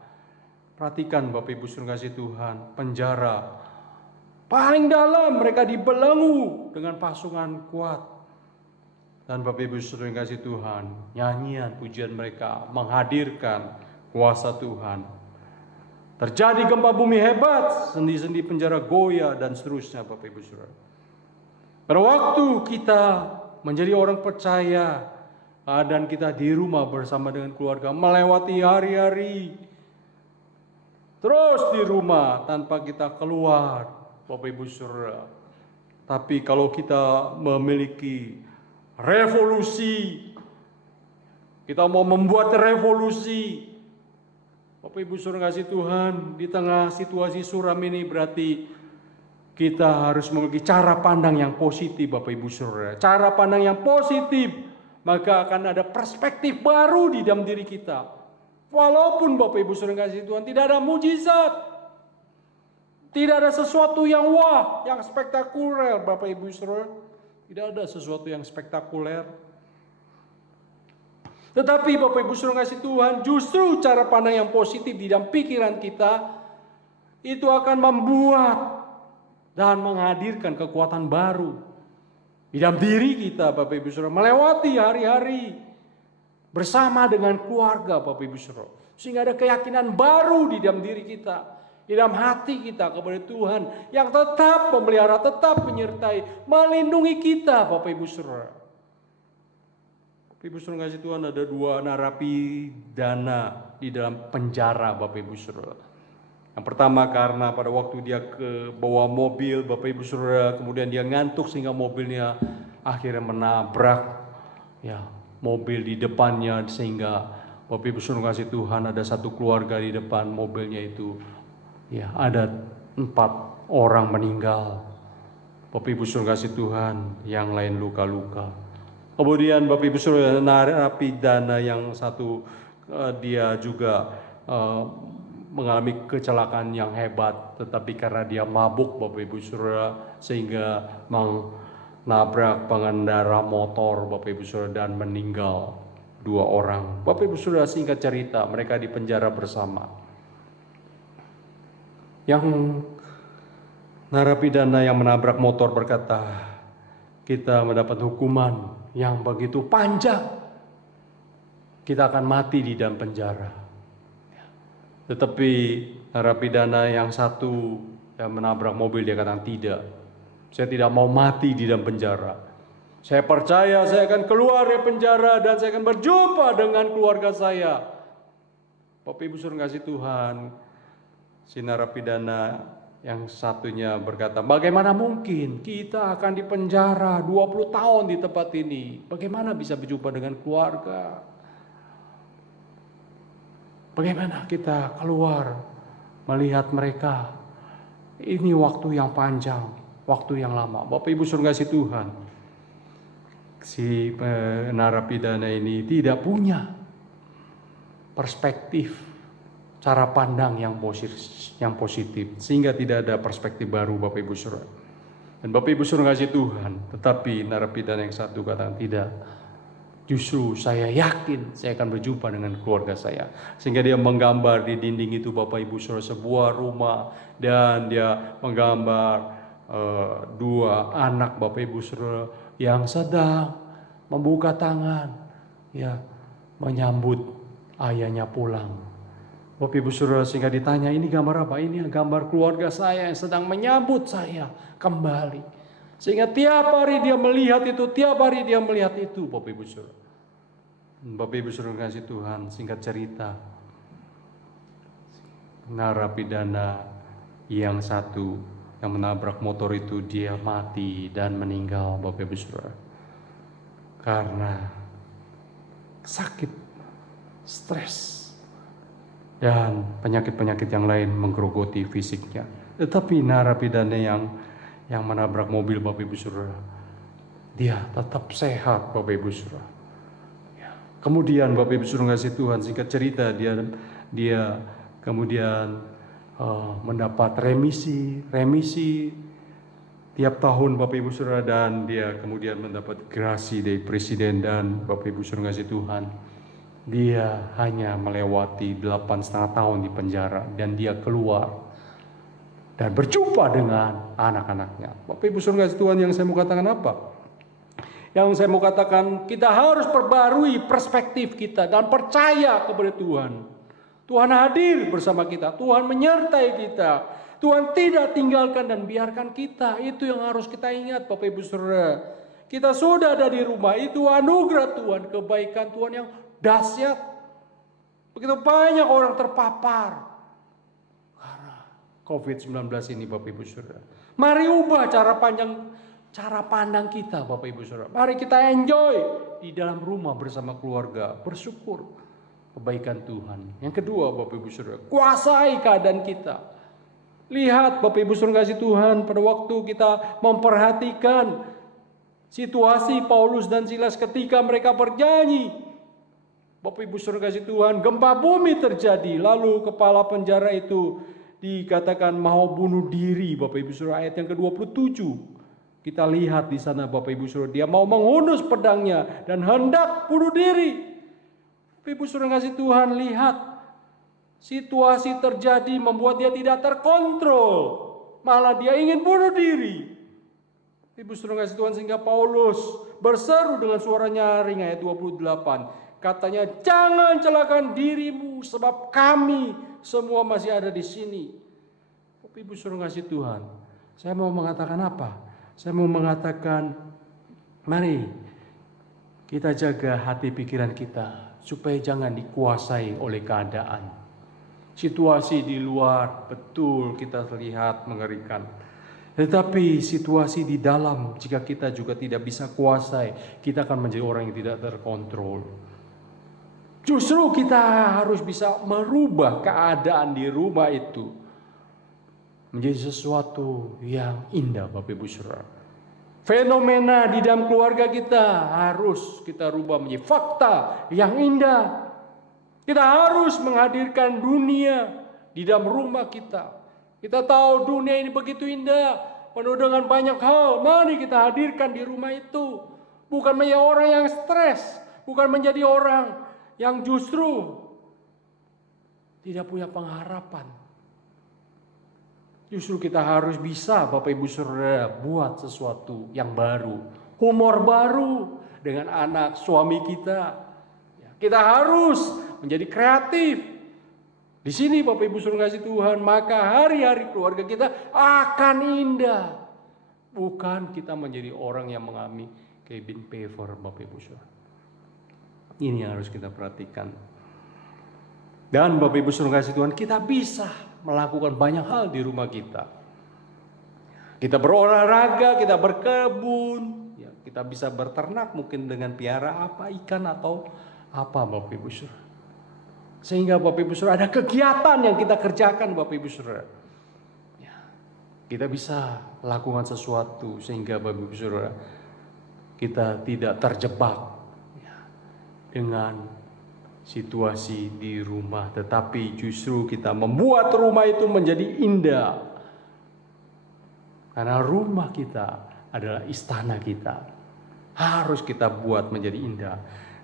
Perhatikan Bapak Ibu Saudara kasih Tuhan, penjara paling dalam mereka dibelenggu dengan pasungan kuat. Dan Bapak Ibu Saudara kasih Tuhan, nyanyian pujian mereka menghadirkan kuasa Tuhan. Terjadi gempa bumi hebat, sendi-sendi penjara goyah dan seterusnya Bapak Ibu Saudara. Pada waktu kita menjadi orang percaya dan kita di rumah bersama dengan keluarga, melewati hari-hari terus di rumah tanpa kita keluar Bapak Ibu Saudara. Tapi kalau kita memiliki revolusi, kita mau membuat revolusi, Bapak Ibu Saudara kasih Tuhan, di tengah situasi suram ini berarti kita harus memiliki cara pandang yang positif Bapak Ibu Saudara. Cara pandang yang positif, maka akan ada perspektif baru di dalam diri kita. Walaupun Bapak Ibu Saudara kasih Tuhan tidak ada mujizat, tidak ada sesuatu yang wah, yang spektakuler Bapak Ibu Saudara. Tidak ada sesuatu yang spektakuler. Tetapi Bapak Ibu Saudara kasih Tuhan, justru cara pandang yang positif di dalam pikiran kita itu akan membuat dan menghadirkan kekuatan baru di dalam diri kita Bapak Ibu Saudara, melewati hari-hari bersama dengan keluarga Bapak Ibu Saudara, sehingga ada keyakinan baru di dalam diri kita, di dalam hati kita kepada Tuhan yang tetap memelihara, tetap menyertai, melindungi kita Bapak Ibu Saudara. Bapak Ibu Saudara kasih Tuhan, ada 2 narapidana di dalam penjara Bapak Ibu Saudara. Yang pertama karena pada waktu dia ke bawa mobil Bapak Ibu Saudara, kemudian dia ngantuk sehingga mobilnya akhirnya menabrak mobil di depannya, sehingga Bapak Ibu Saudara kasih Tuhan ada satu keluarga di depan mobilnya itu, ada 4 orang meninggal. Bapak Ibu Saudara kasih Tuhan, yang lain luka-luka. Kemudian Bapak Ibu Saudara, narapidana yang satu dia juga mengalami kecelakaan yang hebat, tetapi karena dia mabuk Bapak Ibu Saudara sehingga menabrak pengendara motor Bapak Ibu Saudara dan meninggal 2 orang. Bapak Ibu Saudara, singkat cerita mereka di penjara bersama. Yang narapidana yang menabrak motor berkata, kita mendapat hukuman yang begitu panjang, kita akan mati di dalam penjara. Tetapi narapidana yang satu yang menabrak mobil dia katakan, tidak, saya tidak mau mati di dalam penjara. Saya percaya saya akan keluar dari penjara dan saya akan berjumpa dengan keluarga saya. Bapak Ibu Saudara kasih Tuhan, si narapidana yang satunya berkata, bagaimana mungkin kita akan dipenjara 20 tahun di tempat ini? Bagaimana bisa berjumpa dengan keluarga? Bagaimana kita keluar melihat mereka? Ini waktu yang panjang, waktu yang lama. Bapak Ibu Saudara kasih Tuhan, si narapidana ini tidak punya perspektif, cara pandang yang positif, sehingga tidak ada perspektif baru Bapak Ibu Saudara. Dan Bapak Ibu Saudara kasih Tuhan, tetapi narapidana yang satu katakan, tidak, justru saya yakin saya akan berjumpa dengan keluarga saya. Sehingga dia menggambar di dinding itu Bapak Ibu Saudara sebuah rumah, dan dia menggambar dua anak Bapak Ibu Saudara yang sedang membuka tangan, ya, menyambut ayahnya pulang. Bapak Ibu Saudara, sehingga ditanya, ini gambar apa? Ini gambar keluarga saya yang sedang menyambut saya kembali. Sehingga tiap hari dia melihat itu, Bapak Ibu Saudara. Bapak Ibu Saudara kasih Tuhan, singkat cerita, narapidana yang satu yang menabrak motor itu dia mati dan meninggal, Bapak Ibu Saudara, karena sakit, stres, dan penyakit-penyakit yang lain menggerogoti fisiknya. Tetapi narapidana yang menabrak mobil, Bapak Ibu Saudara, dia tetap sehat, Bapak Ibu Saudara. Ya. Kemudian Bapak Ibu Saudara kasih Tuhan, singkat cerita, dia kemudian mendapat remisi tiap tahun, Bapak Ibu Saudara, dan dia kemudian mendapat grasi dari presiden. Dan Bapak Ibu Saudara kasih Tuhan, dia hanya melewati 8,5 tahun di penjara dan dia keluar dan berjumpa dengan anak-anaknya. Bapak Ibu Saudara kasih Tuhan, yang saya mau katakan apa? Yang saya mau katakan, kita harus perbarui perspektif kita dan percaya kepada Tuhan. Tuhan hadir bersama kita, Tuhan menyertai kita, Tuhan tidak tinggalkan dan biarkan kita. Itu yang harus kita ingat, Bapak Ibu Saudara. Kita sudah ada di rumah, itu anugerah Tuhan, kebaikan Tuhan yang dahsyat. Begitu banyak orang terpapar karena COVID-19 ini, Bapak Ibu Saudara. Mari ubah cara pandang kita, Bapak Ibu Saudara. Mari kita enjoy di dalam rumah bersama keluarga, bersyukur kebaikan Tuhan. Yang kedua, Bapak Ibu Saudara, kuasai keadaan kita. Lihat Bapak Ibu Saudara kasih Tuhan, pada waktu kita memperhatikan situasi Paulus dan Silas ketika mereka bernyanyi, Bapak Ibu Saudara kasih Tuhan, gempa bumi terjadi, lalu kepala penjara itu dikatakan mau bunuh diri, Bapak Ibu Saudara, ayat yang ke-27. Kita lihat di sana, Bapak Ibu Saudara, dia mau menghunus pedangnya dan hendak bunuh diri. Ibu Saudara kasih Tuhan, lihat situasi terjadi membuat dia tidak terkontrol, malah dia ingin bunuh diri. Ibu Saudara kasih Tuhan, sehingga Paulus berseru dengan suara nyaring, ayat 28. Katanya, jangan celakakan dirimu sebab kami semua masih ada di sini. Ibu Saudara kasih Tuhan, saya mau mengatakan apa? Saya mau mengatakan, mari kita jaga hati pikiran kita supaya jangan dikuasai oleh keadaan. Situasi di luar betul kita terlihat mengerikan, tetapi situasi di dalam jika kita juga tidak bisa kuasai, kita akan menjadi orang yang tidak terkontrol. Justru kita harus bisa merubah keadaan di rumah itu menjadi sesuatu yang indah, Bapak Ibu Saudara. Fenomena di dalam keluarga kita harus kita rubah menjadi fakta yang indah. Kita harus menghadirkan dunia di dalam rumah kita. Kita tahu dunia ini begitu indah, penuh dengan banyak hal. Mari kita hadirkan di rumah itu. Bukan menjadi orang yang stres, bukan menjadi orang yang justru tidak punya pengharapan. Justru kita harus bisa, Bapak Ibu Saudara, buat sesuatu yang baru, humor baru dengan anak suami kita. Kita harus menjadi kreatif. Di sini Bapak Ibu Saudara kasih Tuhan, maka hari-hari keluarga kita akan indah. Bukan kita menjadi orang yang mengalami cabin fever, Bapak Ibu Saudara. Ini yang harus kita perhatikan. Dan Bapak Ibu Saudara kasih Tuhan, kita bisa melakukan banyak hal di rumah kita. Kita berolahraga, kita berkebun, ya, kita bisa berternak mungkin dengan piara apa, ikan atau apa, Bapak Ibu Saudara. Sehingga Bapak Ibu Saudara ada kegiatan yang kita kerjakan, Bapak Ibu Saudara. Ya, kita bisa lakukan sesuatu sehingga Bapak Ibu Saudara kita tidak terjebak ya, dengan situasi di rumah, tetapi justru kita membuat rumah itu menjadi indah. Karena rumah kita adalah istana kita. Harus kita buat menjadi indah.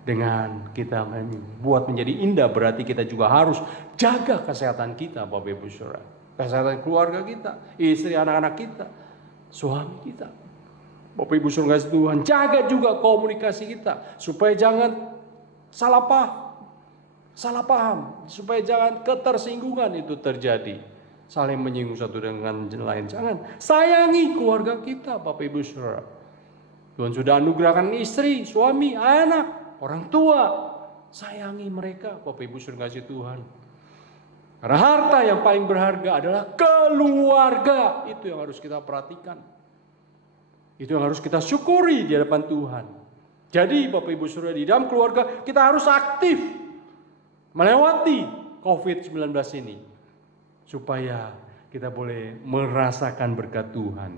Dengan kita membuat menjadi indah berarti kita juga harus jaga kesehatan kita, Bapak Ibu Saudara. Kesehatan keluarga kita, istri, anak-anak kita. suami kita. Bapak Ibu Saudara kasih Tuhan, jaga juga komunikasi kita supaya jangan salah paham, supaya jangan ketersinggungan itu terjadi, saling menyinggung satu dengan lain. Jangan, sayangi keluarga kita, Bapak Ibu Saudara. Tuhan sudah anugerahkan istri, suami, anak, orang tua, sayangi mereka, Bapak Ibu Saudara kasih Tuhan. Karena harta yang paling berharga adalah keluarga, itu yang harus kita perhatikan. Itu yang harus kita syukuri di hadapan Tuhan. Jadi Bapak Ibu Saudara, di dalam keluarga kita harus aktif melewati COVID-19 ini. Supaya kita boleh merasakan berkat Tuhan.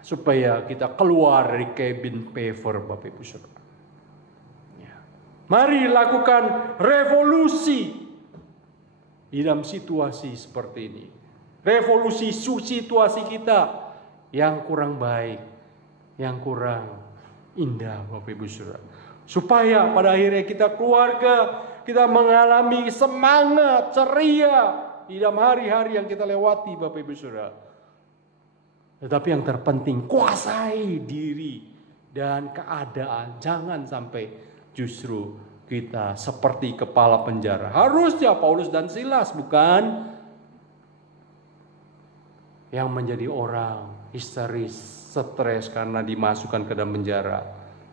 Supaya kita keluar dari cabin fever, Bapak Ibu Saudara. Mari lakukan revolusi di dalam situasi seperti ini. Revolusi situasi kita yang kurang baik, yang kurang indah, Bapak Ibu Saudara. Supaya pada akhirnya kita keluarga, kita mengalami semangat, ceria di dalam hari-hari yang kita lewati, Bapak Ibu Saudara. Tetapi yang terpenting, kuasai diri dan keadaan. Jangan sampai justru kita seperti kepala penjara. Harusnya Paulus dan Silas bukan yang menjadi orang histeris, stres karena dimasukkan ke dalam penjara.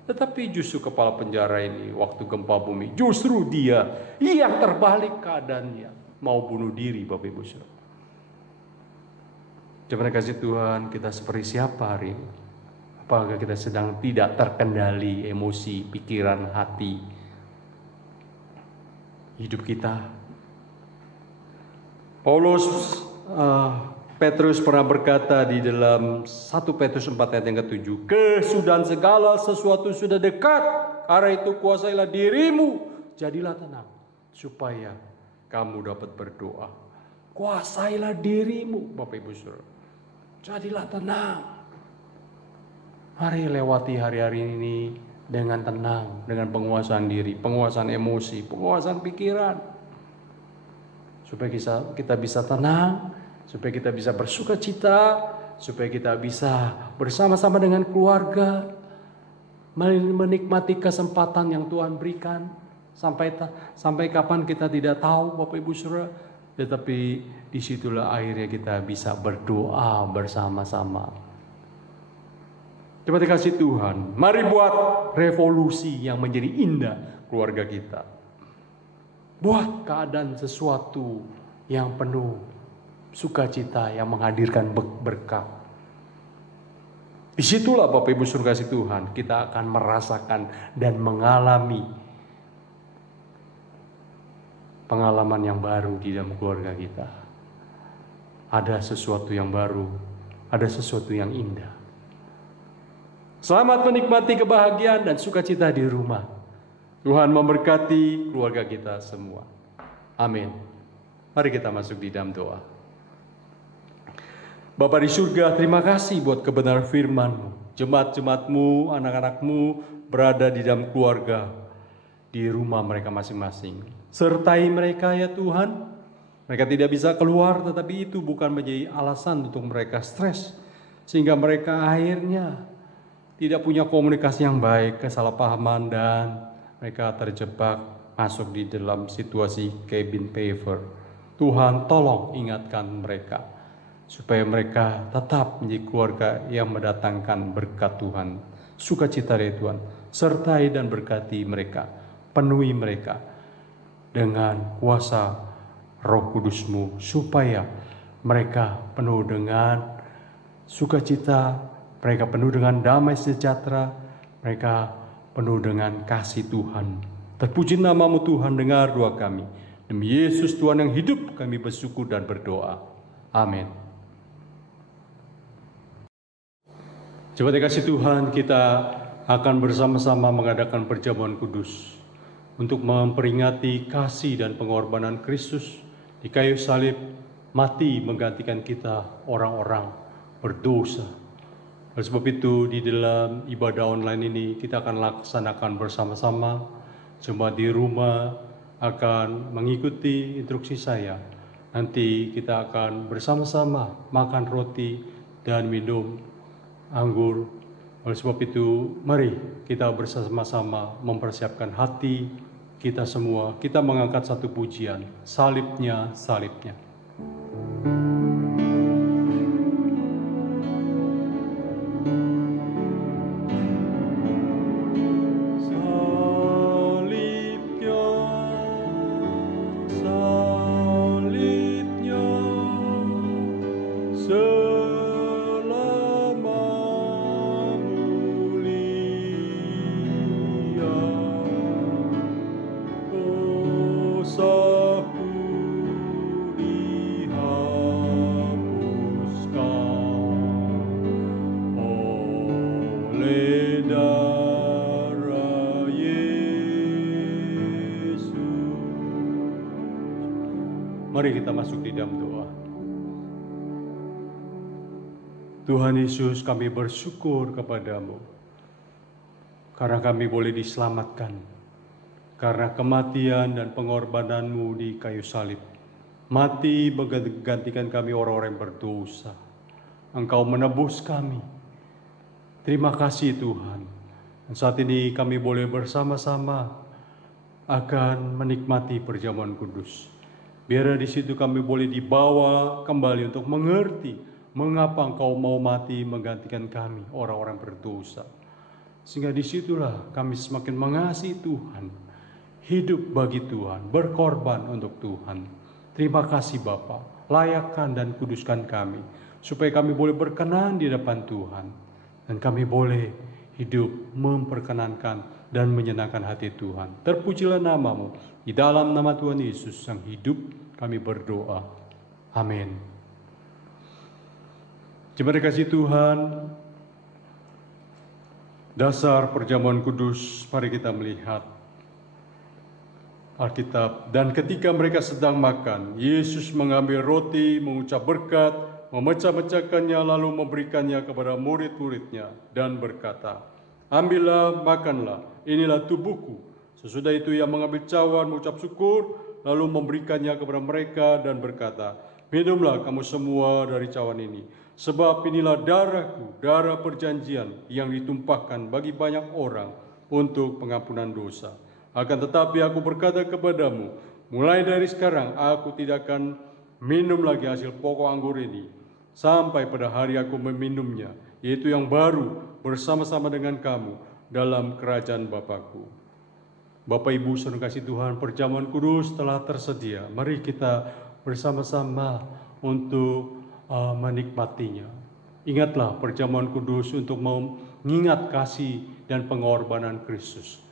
Tetapi justru kepala penjara ini waktu gempa bumi, justru dia yang terbalik keadaannya, mau bunuh diri, Bapak Ibu Saudara. Terima kasih Tuhan, kita seperti siapa hari ini? Apakah kita sedang tidak terkendali emosi, pikiran, hati, hidup kita? Petrus pernah berkata di dalam 1 Petrus 4 ayat yang ke-7, kesudahan segala sesuatu sudah dekat, karena itu kuasailah dirimu, jadilah tenang, supaya kamu dapat berdoa. Kuasailah dirimu, Bapak Ibu Saudara, jadilah tenang. Mari lewati hari-hari ini dengan tenang, dengan penguasaan diri, penguasaan emosi, penguasaan pikiran, supaya kita bisa tenang, supaya kita bisa bersuka cita, supaya kita bisa bersama-sama dengan keluarga menikmati kesempatan yang Tuhan berikan. Sampai kapan kita tidak tahu, Bapak Ibu Saudara, tetapi disitulah akhirnya kita bisa berdoa bersama-sama. Terima kasih Tuhan. Mari buat revolusi yang menjadi indah keluarga kita. Buat keadaan sesuatu yang penuh sukacita, yang menghadirkan berkat. Disitulah Bapak Ibu Saudara kasih Tuhan, kita akan merasakan dan mengalami pengalaman yang baru di dalam keluarga kita. Ada sesuatu yang baru, ada sesuatu yang indah. Selamat menikmati kebahagiaan dan sukacita di rumah. Tuhan memberkati keluarga kita semua. Amin. Mari kita masuk di dalam doa. Bapa di surga, terima kasih buat kebenaran firman-Mu. Jemaat-jemaat-Mu, anak-anak-Mu berada di dalam keluarga, di rumah mereka masing-masing. Sertai mereka ya Tuhan. Mereka tidak bisa keluar, tetapi itu bukan menjadi alasan untuk mereka stres. Sehingga mereka akhirnya tidak punya komunikasi yang baik, kesalahpahaman, dan mereka terjebak masuk di dalam situasi cabin fever. Tuhan tolong ingatkan mereka, supaya mereka tetap menjadi keluarga yang mendatangkan berkat Tuhan, sukacita dari Tuhan. Sertai dan berkati mereka, penuhi mereka dengan kuasa Roh Kudus-Mu, supaya mereka penuh dengan sukacita, mereka penuh dengan damai sejahtera, mereka penuh dengan kasih Tuhan. Terpuji nama-Mu Tuhan, dengar doa kami. Demi Yesus Tuhan yang hidup, kami bersyukur dan berdoa. Amin. Terima kasih Tuhan, kita akan bersama-sama mengadakan perjamuan kudus untuk memperingati kasih dan pengorbanan Kristus di kayu salib, mati menggantikan kita orang-orang berdosa. Oleh sebab itu di dalam ibadah online ini kita akan laksanakan bersama-sama. Jemaat di rumah akan mengikuti instruksi saya. Nanti kita akan bersama-sama makan roti dan minum anggur. Oleh sebab itu, mari kita bersama-sama mempersiapkan hati kita semua. Kita mengangkat satu pujian, salibnya, salibnya. Mari kita masuk di dalam doa. Tuhan Yesus, kami bersyukur kepadamu karena kami boleh diselamatkan karena kematian dan pengorbananmu di kayu salib. Mati menggantikan kami orang-orang yang berdosa. Engkau menebus kami. Terima kasih Tuhan. Dan saat ini kami boleh bersama-sama akan menikmati perjamuan kudus. Biar di situ kami boleh dibawa kembali untuk mengerti mengapa Engkau mau mati menggantikan kami orang-orang berdosa. Sehingga disitulah kami semakin mengasihi Tuhan, hidup bagi Tuhan, berkorban untuk Tuhan. Terima kasih Bapa, layakkan dan kuduskan kami, supaya kami boleh berkenan di depan Tuhan. Dan kami boleh hidup memperkenankan dan menyenangkan hati Tuhan. Terpujilah nama-Mu. Di dalam nama Tuhan Yesus yang hidup kami berdoa. Amin. Jemaat kasih Tuhan, dasar perjamuan kudus, mari kita melihat Alkitab. Dan ketika mereka sedang makan, Yesus mengambil roti, mengucap berkat, memecah-mecahkannya, lalu memberikannya kepada murid-muridnya dan berkata, "Ambillah, makanlah, inilah tubuhku." Sesudah itu ia mengambil cawan, mengucap syukur, lalu memberikannya kepada mereka dan berkata, "Minumlah kamu semua dari cawan ini, sebab inilah darahku, darah perjanjian yang ditumpahkan bagi banyak orang untuk pengampunan dosa. Akan tetapi aku berkata kepadamu, mulai dari sekarang aku tidak akan minum lagi hasil pokok anggur ini, sampai pada hari aku meminumnya, yaitu yang baru bersama-sama dengan kamu dalam kerajaan Bapakku." Bapak Ibu saudara kasih Tuhan, perjamuan kudus telah tersedia. Mari kita bersama-sama untuk menikmatinya. Ingatlah perjamuan kudus untuk mengingat kasih dan pengorbanan Kristus.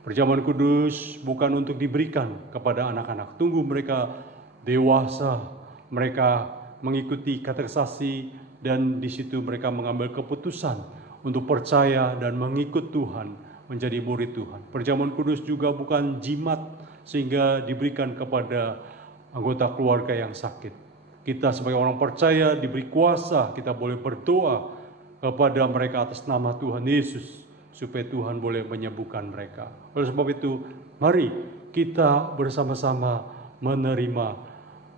Perjamuan kudus bukan untuk diberikan kepada anak-anak. Tunggu mereka dewasa, mereka mengikuti katekisasi, dan di situ mereka mengambil keputusan untuk percaya dan mengikut Tuhan, menjadi murid Tuhan. Perjamuan kudus juga bukan jimat sehingga diberikan kepada anggota keluarga yang sakit. Kita sebagai orang percaya diberi kuasa, kita boleh berdoa kepada mereka atas nama Tuhan Yesus, supaya Tuhan boleh menyembuhkan mereka. Oleh sebab itu, mari kita bersama-sama menerima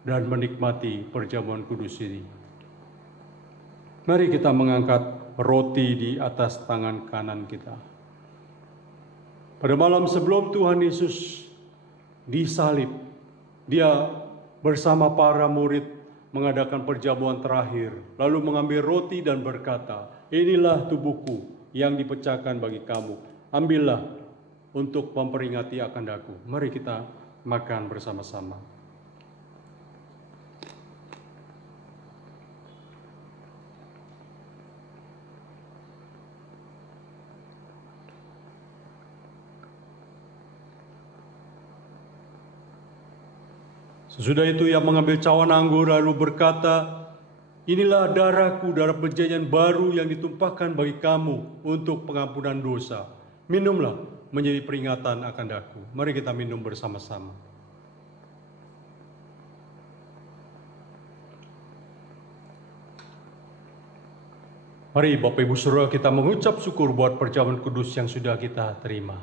dan menikmati perjamuan kudus ini. Mari kita mengangkat roti di atas tangan kanan kita. Pada malam sebelum Tuhan Yesus disalib, Dia bersama para murid mengadakan perjamuan terakhir, lalu mengambil roti dan berkata, "Inilah tubuhku yang dipecahkan bagi kamu. Ambillah untuk memperingati akan aku." Mari kita makan bersama-sama. Sesudah itu ia mengambil cawan anggur lalu berkata, "Inilah darahku, darah perjanjian baru yang ditumpahkan bagi kamu untuk pengampunan dosa. Minumlah menjadi peringatan akan aku." Mari kita minum bersama-sama. Mari Bapak Ibu Saudara kita mengucap syukur buat perjamuan kudus yang sudah kita terima.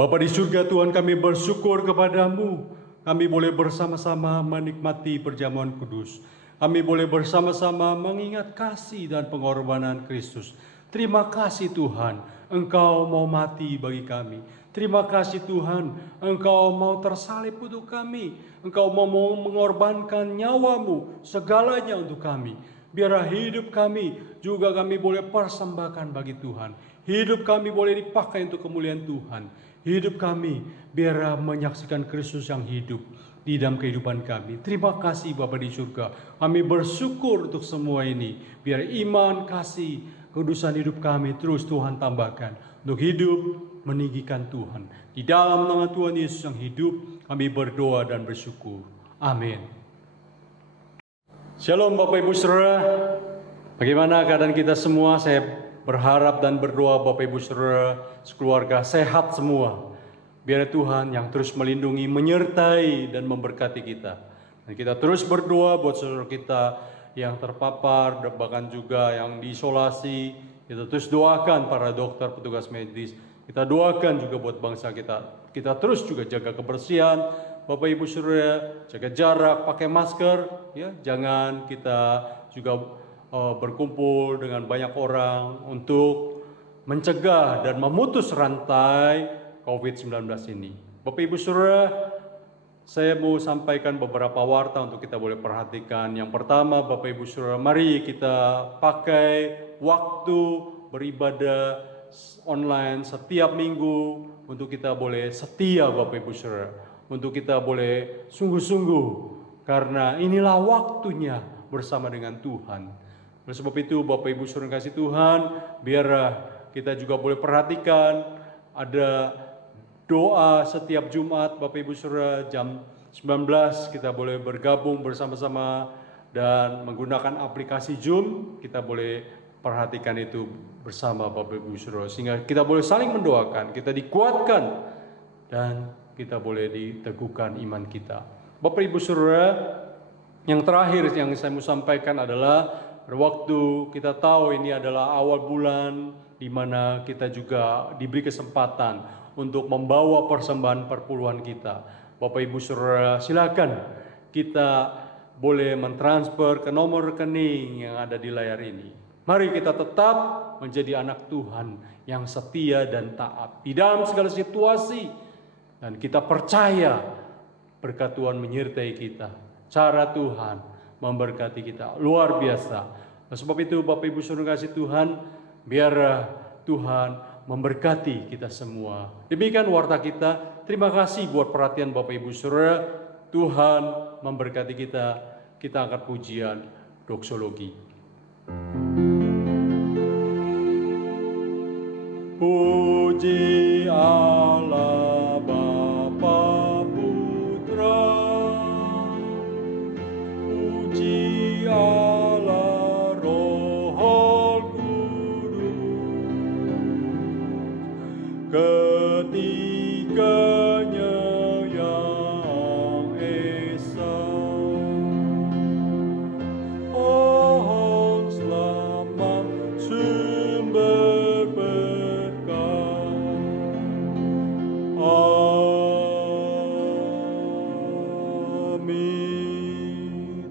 Bapa di surga, Tuhan, kami bersyukur kepadamu. Kami boleh bersama-sama menikmati perjamuan kudus. kami boleh bersama-sama mengingat kasih dan pengorbanan Kristus. Terima kasih Tuhan, Engkau mau mati bagi kami. Terima kasih Tuhan, Engkau mau tersalib untuk kami. Engkau mau mengorbankan nyawamu, segalanya untuk kami. Biarlah hidup kami juga kami boleh persembahkan bagi Tuhan. Hidup kami boleh dipakai untuk kemuliaan Tuhan. Hidup kami biarlah menyaksikan Kristus yang hidup di dalam kehidupan kami. Terima kasih Bapa di surga. Kami bersyukur untuk semua ini. Biar iman, kasih, kudusan hidup kami terus Tuhan tambahkan. Untuk hidup meninggikan Tuhan. Di dalam nama Tuhan Yesus yang hidup, kami berdoa dan bersyukur. Amin. Shalom Bapak Ibu Saudara. Bagaimana keadaan kita semua? Saya berharap dan berdoa Bapak Ibu Saudara sekeluarga sehat semua. Biar Tuhan yang terus melindungi, menyertai dan memberkati kita. Dan kita terus berdoa buat saudara kita yang terpapar, bahkan juga yang diisolasi. Kita terus doakan para dokter, petugas medis. Kita doakan juga buat bangsa kita. Kita terus juga jaga kebersihan. Bapak Ibu Saudara, jaga jarak, pakai masker, ya. Jangan kita juga berkumpul dengan banyak orang untuk mencegah dan memutus rantai COVID-19 ini. Bapak Ibu Saudara, saya mau sampaikan beberapa warta untuk kita boleh perhatikan. Yang pertama, Bapak Ibu Saudara, mari kita pakai waktu beribadah online setiap minggu untuk kita boleh setia Bapak Ibu Saudara. Untuk kita boleh sungguh-sungguh, karena inilah waktunya bersama dengan Tuhan. Oleh sebab itu Bapak Ibu Saudara kasih Tuhan, biarlah kita juga boleh perhatikan ada doa setiap Jumat Bapak Ibu Saudara jam 19 kita boleh bergabung bersama-sama dan menggunakan aplikasi Zoom. Kita boleh perhatikan itu bersama Bapak Ibu Saudara sehingga kita boleh saling mendoakan, kita dikuatkan dan kita boleh diteguhkan iman kita. Bapak Ibu Saudara, yang terakhir yang saya mau sampaikan adalah waktu kita tahu ini adalah awal bulan di mana kita juga diberi kesempatan untuk membawa persembahan perpuluhan kita. Bapak Ibu Saudara, silakan kita boleh mentransfer ke nomor rekening yang ada di layar ini. Mari kita tetap menjadi anak Tuhan yang setia dan taat di dalam segala situasi. Dan kita percaya berkat Tuhan menyertai kita. Cara Tuhan memberkati kita luar biasa. Oleh sebab itu Bapak Ibu Saudara kasih Tuhan, biar Tuhan memberkati kita semua. Demikian warta kita. Terima kasih buat perhatian Bapak Ibu Saudara. Tuhan memberkati kita. Kita angkat pujian doksologi. Puji Allah Bapa Putra, puji Allah Roh Kudus, ketiganya yang esa. Pohon selamat sumber berkah. Amin.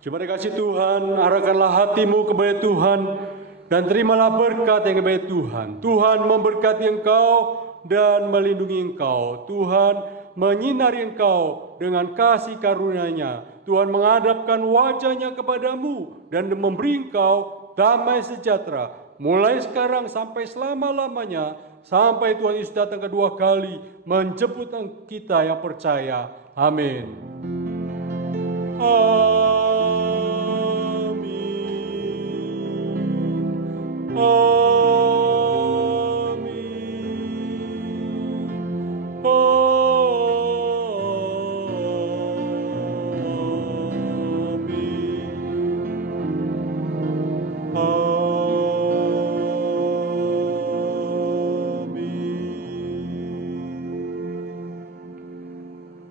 Terima kasih Tuhan, arahkanlah hatimu kepada Tuhan dan terimalah berkat yang kepada Tuhan. Tuhan memberkati engkau dan melindungi engkau. Tuhan menyinari engkau dengan kasih karunia-Nya. Tuhan menghadapkan wajah-Nya kepadamu dan memberi engkau damai sejahtera. Mulai sekarang sampai selama-lamanya, sampai Tuhan Yesus datang kedua kali menjemput kita yang percaya. Amin. Amin. Amin.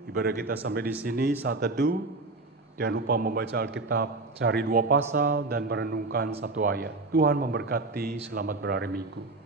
Ibadah kita sampai di sini, saat teduh. Jangan lupa membaca Alkitab, cari 2 pasal dan merenungkan 1 ayat. Tuhan memberkati, selamat berhari Minggu.